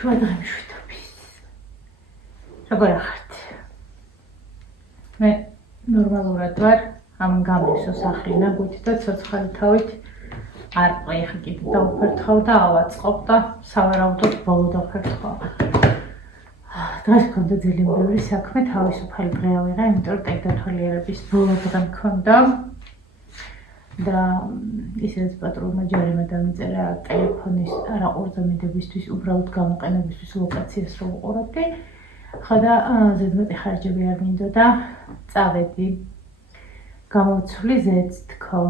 შუა დღემშვიდობის. როგორ ახართ? მე ნორმალურად ვარ, ამან გამისო სახლი ნაგვით და ცოცხალი თავით არ ყიახი კიდე დავფერთხავ და ავაწყობ და სავარაუდოდ ბოლო დავფერთხავ. დღეს მქონდა ძალიან ბევრი საქმე, თავისუფალი დღე ავიღე, იმიტომ რომ ტექნოლოგიების ბოლო დღე მქონდა. და ისედაც პატრონმა ჯარიმა დამიწერა ტელეფონის არაყურადღებისთვის, უბრალოდ გამოყენებისთვის ლოკაციას რო ვუყურებდი. ხო და ზედმეტი ხარჯები არ მინდოდა, წავედი. გამოვცვლი ზეცთქო.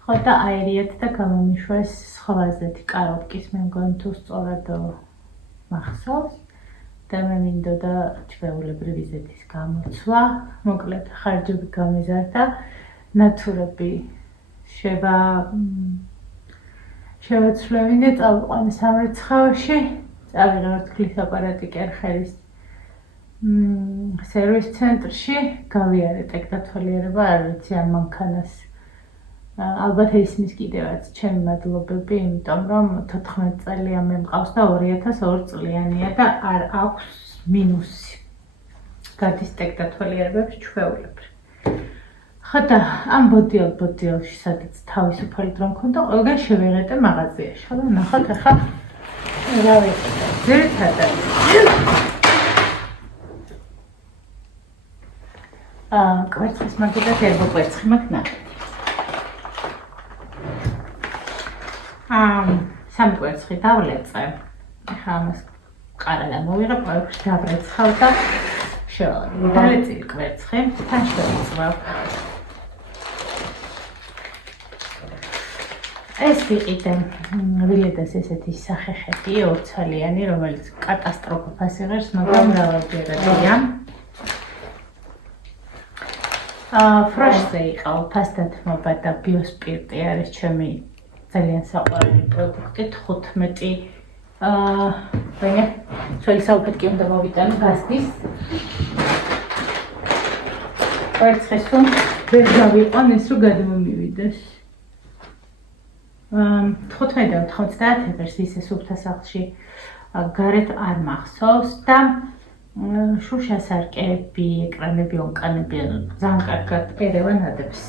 ხო და აერიეთ და გამომიშვეს სხვაზეთი კაროტკის, მე მგონი თუ სწორად მახსოვს. და მე მინდოდა ჩვეულებრივი ზეთის გამოცვლა, მოკლედ ხარჯები გამიზარდა. ნატურები შევაცვლევინე, წავიყვანე სამრეცხავში, წავიღე ორთქლის აპარატი კერხერის სერვის ცენტრში, გავიარე ტექნათვალიერება, არ ვიცი ამ მანქანას. ალბათ ისმის კიდევაც ჩემი მადლობები, იმიტომ რომ 14 წელია მე მყავს და 2002 წლიანია და არ აქვს მინუსი. გადის ტექნათვალიერებებს ჩვეულებრივ. ხო და ამ ბოდიელში, სადაც თავისუფალი დრო მქონდა, ყველგან შევიღეთე მაღაზიაში. ხო და ნახოთ ახლა რა ვიყიდე. ძირითადად კვერცხის მაგიდა ერბო კვერცხი მაქვს ნახეთ. სამი კვერცხი დავლეწე. ახლა ამას ყარადა მოვიღებ, ყველაფერს დავრეცხავ და დავეწილ კვერცხი, თან შევიწვავ. ეს ვიყიდე ვილედას ესეთი სახეხეთი, ორცალიანი, რომელიც კატასტროფა ფასიღებს, მაგრამ მრავალჯერადია. ფროშზე იყავ ფასდათმობა და ბიოსპირტი არის ჩემი ძალიან საყვარელი პროდუქტი, 15 ვენე, სოლის საუფეთკი უნდა მოვიტანო გასდის. კვერცხის რომ ვერ გავიყვან ეს რომ გადმომივიდეს. 15 და 90 ვერს ისე სუფთა სახლში გარეთ არ მახსოვს და შუშასარკეები, ეკრანები, ონკანები, ძალიან კარგად ერევა ნადებს.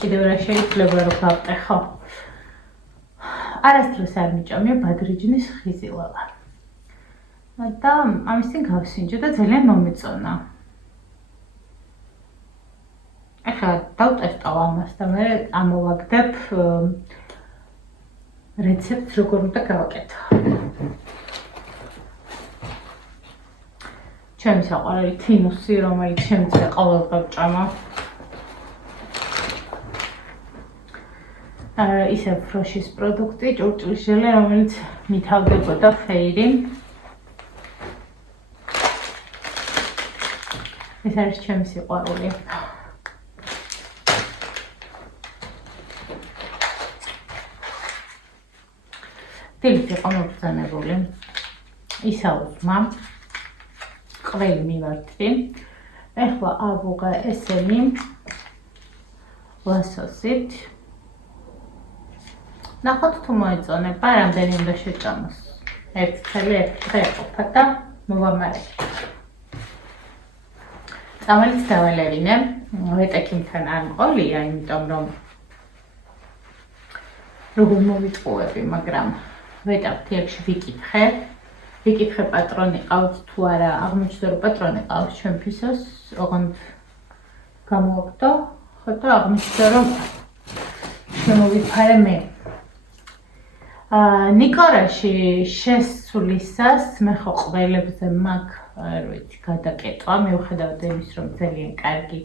კიდევ რა შეიძლება რომ გავტეხო? არასდროს არ მიჭამია ბადრიჯნის ხიზილავა. და ამის წინ გავსინჯო და ძალიან მომეწონა. ახლა დავტესტავ ამას და მე ამოვაგდებ რეცეპტს როგორ უნდა გავაკეთო. ჩემი საყვარელი თინუსი, რომელიც შემიძლია ყოველდღე ვჭამა. ისე ფროშის პროდუქტი, ჭურჭლის ჟელე, რომელიც მითავდებოდა ფეირი. ეს არის ჩემი სიყვარული. დილით იყო მობრძანებული. ისაუზმა. ყველი მივარდდი. ეხლა ავუღე ესენი ლასოსით. ნახოთ თუ მოეწონება, რამდენი უნდა შეჭამოს. ერთი წელი ერთი დღე ეყოფა და მოვამარებ. წამალიც დავალევინე, ვეტექიმთან არ მყოლია, იმიტომ რომ როგორ მოვიტყუები, მაგრამ ვეტაფთიებში ვიკითხე პატრონი ყავს თუ არა, აღმოჩნდა რომ პატრონი ყავს ჩემთვისაც, ოღონდ გამოვაგდო, ხო და აღმოჩნდა რომ შემოვიფარე მე. ნიკორაში შესვლისას მე ხო ყველებზე მაქვს, არ ვიცი, გადაკეტვა, მიუხედავად იმის, რომ ძალიან კარგი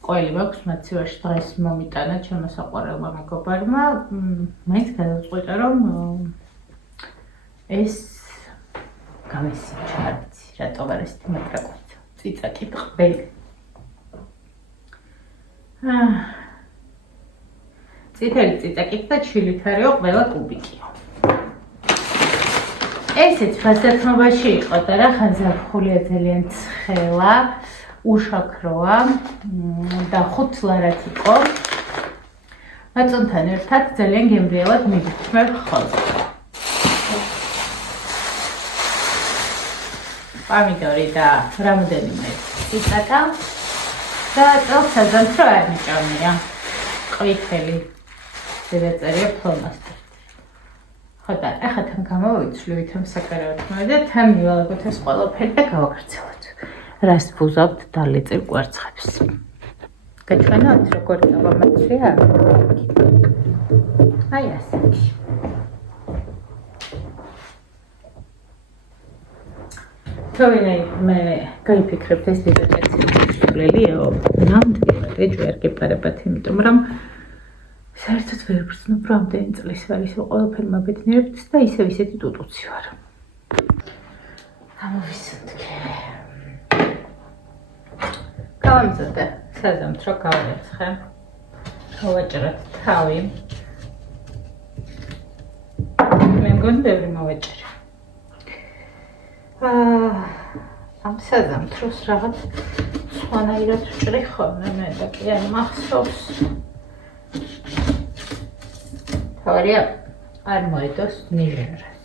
ყველი მაქვს, მაცივარში დღეს მომიტანა ჩემო საყვარელმა მეგობარმა, მაინც გადავწყვიტე, რომ ეს გამესინჯა, არ ვიცი, რატომ არ ესეთი მეტრაკოცა, წიწაკი ტყბელი. წითელი წიწაკით და ჩილითარიო ყველა კუბიკიო. ესეც ფასდათმობაში იყო და რა ხანძარხულია ძალიან ცხელა, უშაქროა და 5 ლარად იყო. აწონთან ერთად ძალიან გემრიელად მიგრძმევ ხოლმე. პომიდორი და რამოდენიმე პისტაკა და წელს საზამთრო არ მიჭამია. ყვითელი ზედაწერია ფლომასტერი. ხო და ახლა თან გამოვიცვლივით ამ საკარაოთმევი და თან მივალებოთ ეს ყველაფერი და გავაგრძელოთ. რას ვუზავთ დალეწილ კვერცხებს. გაჩვენოთ როგორ გავამაცრია? აი ასეთი. მე გაიფიქრებთ ეს დედაჭეცილებელია, ნამდვილად ჯერ გეპარებათ, იმიტომ რომ საერთოდ ვერ ვგრძნობ, რომ ამდენი წლის ვარ ისევ ყველაფერი მაბედნიერებთ და ისევ ისეთი ტუტუცი ვარ. გამოვისუნთქე. გავამზადე საზამთრო გავარეცხე. გავაჭრათ თავი. მე მგონი ბევრი მოვაჭრე. ამ საზამთროს რაღაც სხვანაირად ვჭრი ხოლმე მე და კი არ მახსოვს. თავარია არ მოედოს ნიჟერას.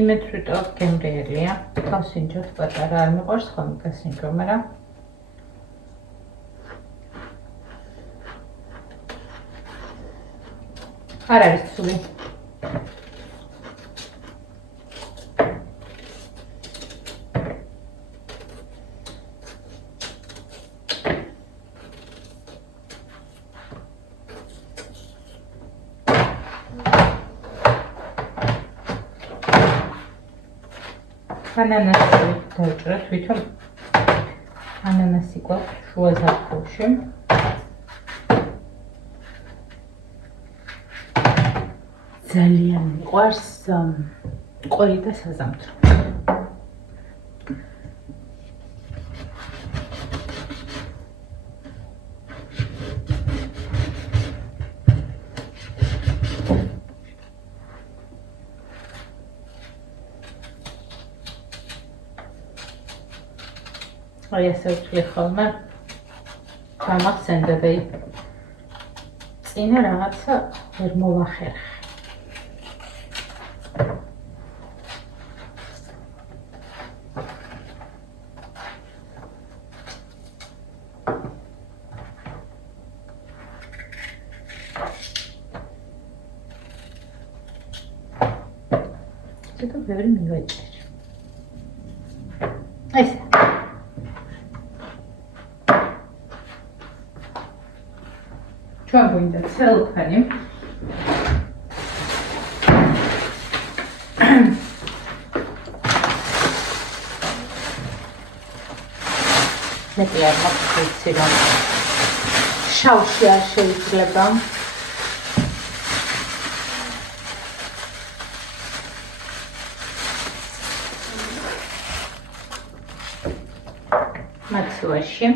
იმით ვიტყვი გემრიელია, გასინჯოთ პატარა არ მიყვარს ხოლმე გასინჯო, მაგრამ არ არის ცუდი. ანანასი დავჭრათ, ვითომ ანანასი გვაქვს შუა ზაფხულში. ძალიან მიყვარს ყველი და საზამთრო. აი ასე ვთვლი ხოლმე, გამახსენდება წინა რაღაცა ვერ მოვახერხე. ცოტა ბევრი მივაჭერ. ესე. ჩვენ გვინდა ცელოფანი. მეტი არ მაქვს ვიცი რომ შავში არ შეიძლება. მაცუაში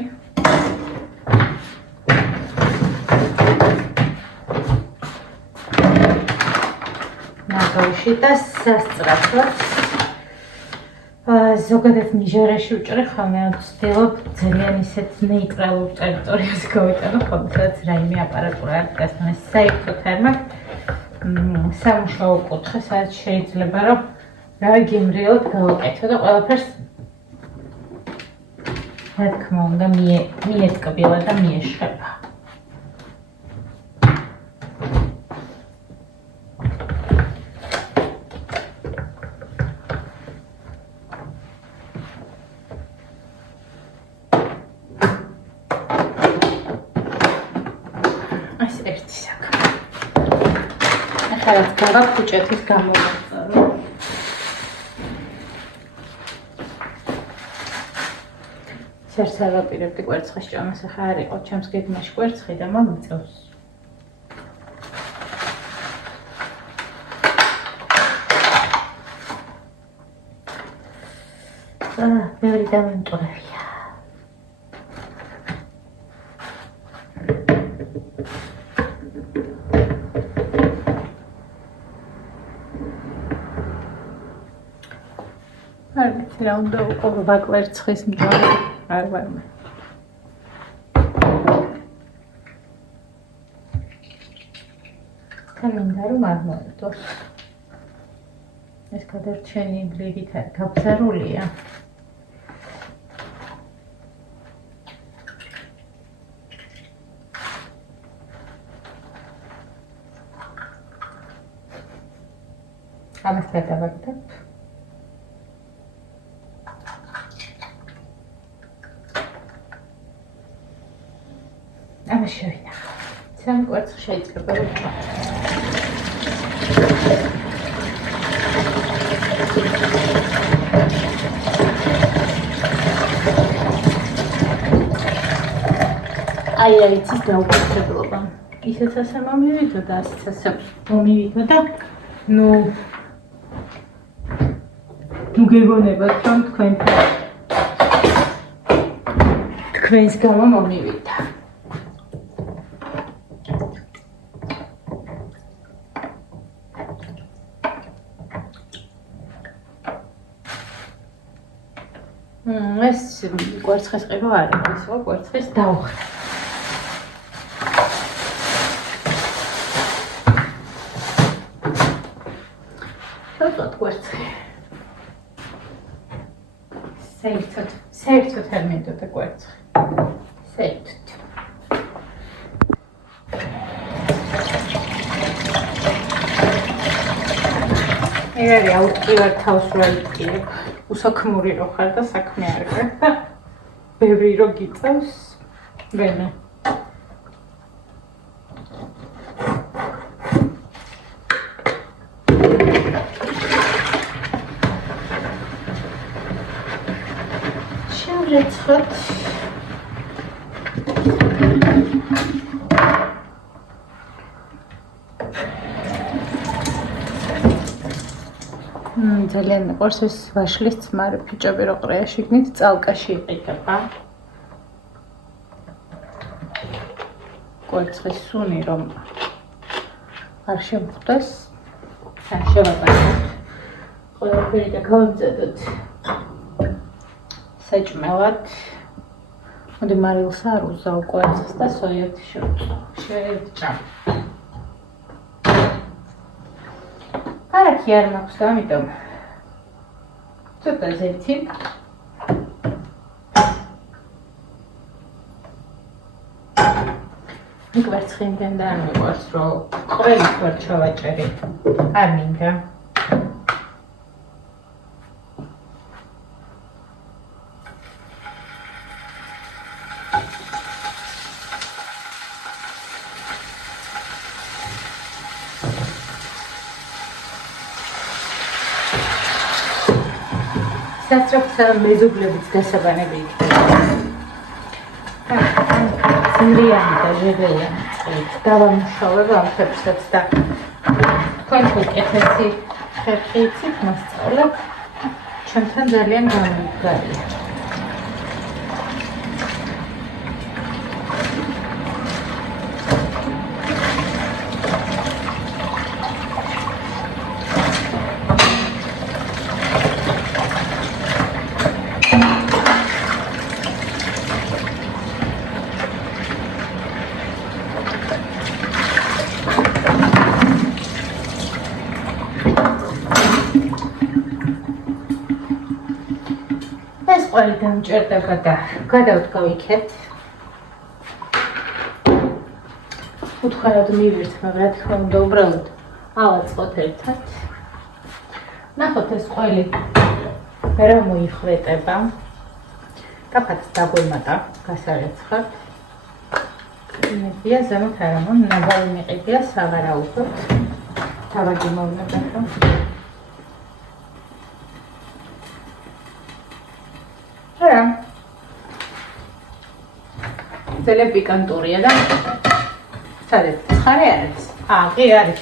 ნაგავში და სასწრაფოდ ზოგადად ნიჟერაში ვჭრი ხოლმე, ვცდილობ ძალიან ისეთ ნეიტრალურ ტერიტორიას გავიტანო ხოლმე, სადაც რაიმე აპარატურა არ დგას, ეს საერთოდ არ მაქვს სამუშაო კუთხე, სადაც შეიძლება რომ რა გემრიელად გავაკეთო და ყველაფერს რა თქმა უნდა მიეტკბილა და მიეშხება. ეს ერთი საქმე. ახლა რაც გავაკეთე ფუჭეთის გამოვაწერო. შერს არ ვაპირებდი კვერცხის ჭამას, ახლა არ იყო ჩემს გეგმაში კვერცხი და მომიწევს. ბევრი დამემტვრევია. ვიცი რა უნდა უყო ვაკვერცხის მჯვარი არ ვარ მე. მინდა რომ არ მოედოს. ეს გადარჩენილი რიგით გაბზარულია. ამას გადავაგდებ. ამას შევინახავ. Sam კვერცხი შეიძლება ვუყო. აი იცის გაუკეთებლობა. ისეც ასე მომივიდო და ასეც ასე მომივიდო და ნუ გეგონებათ რომ თქვენს გამო მომივიდა. ეს კვერცხის ყივა არ არის, ხო, კვერცხის დაუხდა. შევწოთ კვერცხი. საერთოდ არ მინდოდა კვერცხი. საერთოდ. ეგ აუტკივარ თავს რა იტკიებ. უსაქმური რო ხარ და საქმე არ გაქვს. ბევრი რო გიწევს. ვენა. შევრეცხოთ. ძალიან მიყვარს ეს ვაშლის ძმარი ფიჭები რო ყრია შიგნით წალკაში იყიდება. კვერცხის სუნი რომ არ შემხვდეს, ან შევაბაროთ. ყველაფერი და გავიმზადოთ საჭმელად. მოდი მარილს არ უზავ კვერცხს და სოიათი შევჭამ. არაკი არ მაქვს და ამიტომ ცოტა ზეთი. კვერცხიდან და არ მიყვარს რომ ყველით ვარ ჩავაჭერი. არ მინდა. სასწრაფო მეზობლებიც გასაბანები იქნება. ძმრიანი და ჟებელიანი წყლით დავამუშავებ ამ ფერსაც და თქვენ უკეთესი ხერხი იცით მასწავლებ. ჩვენთან ძალიან გამომგარია. ყველი დამჭერდება და გადავდგავ იქეთ. უთხარად მივირთმა, რა თქმა უნდა, უბრალოდ ავაწყოთ ერთად. ნახოთ ეს ყველი რა მოიხვეტება. კაფაც დაგვემატა, გასარეცხად. იმედია ზემოთ არ ნაბარი მიყიდია სავარაუდოდ. თავაგიმოვნებათ რომ ძალიან პიკანტურია და სადაც ცხარე არის. კი არის.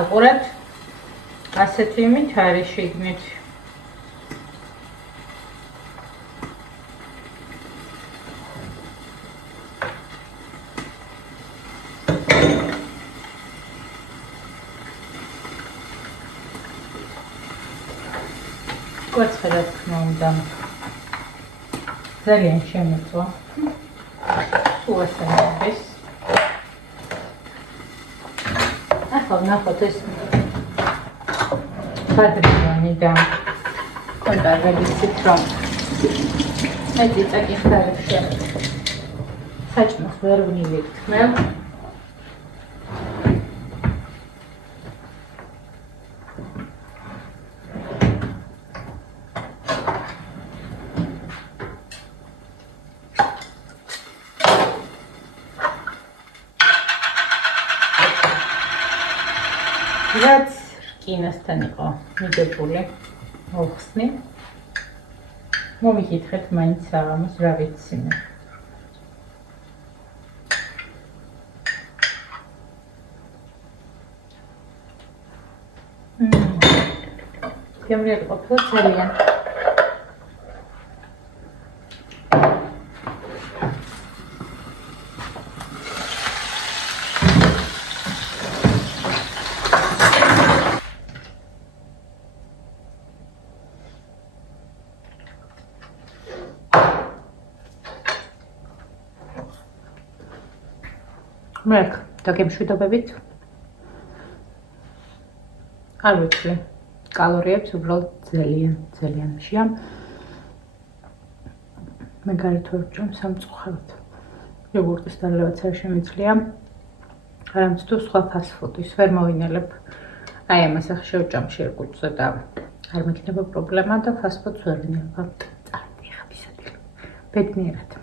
უყურეთ. ასეთი იმით არის შიგნით. კვერცხი რა თქმა უნდა ძალიან შემეწვა. თუ ასე არის. ახლა ნახოთ ეს ბადრიანი და კონტარგებიცით რომ მეტი წაკითხარებში საჭმელს ვერ ვნივიერთმევ. რაც რკინასთან იყო მიგებული მოხსნი. მომიკითხეთ მაინც საღამოს რა ვიცი მე. გემრიელი ყოფილა ძალიან. მე დაგემშვიდობებით. არ ვიცი. კალორიებს უბრალოდ ძალიან მშია. მე გარეთ ვერ ვჭამ სამწუხაროდ. იოგურტის დალევაც არ შემიძლია. არამც თუ სხვა ფასტ-ფუდის ვერ მოვინელებ. აი ამას ახლა შევჭამ შერკუჭზე და არ მექნება პრობლემა და ფასტ-ფუდს ვერ ვინელებავ. წავედი ახლა ბედნიერად.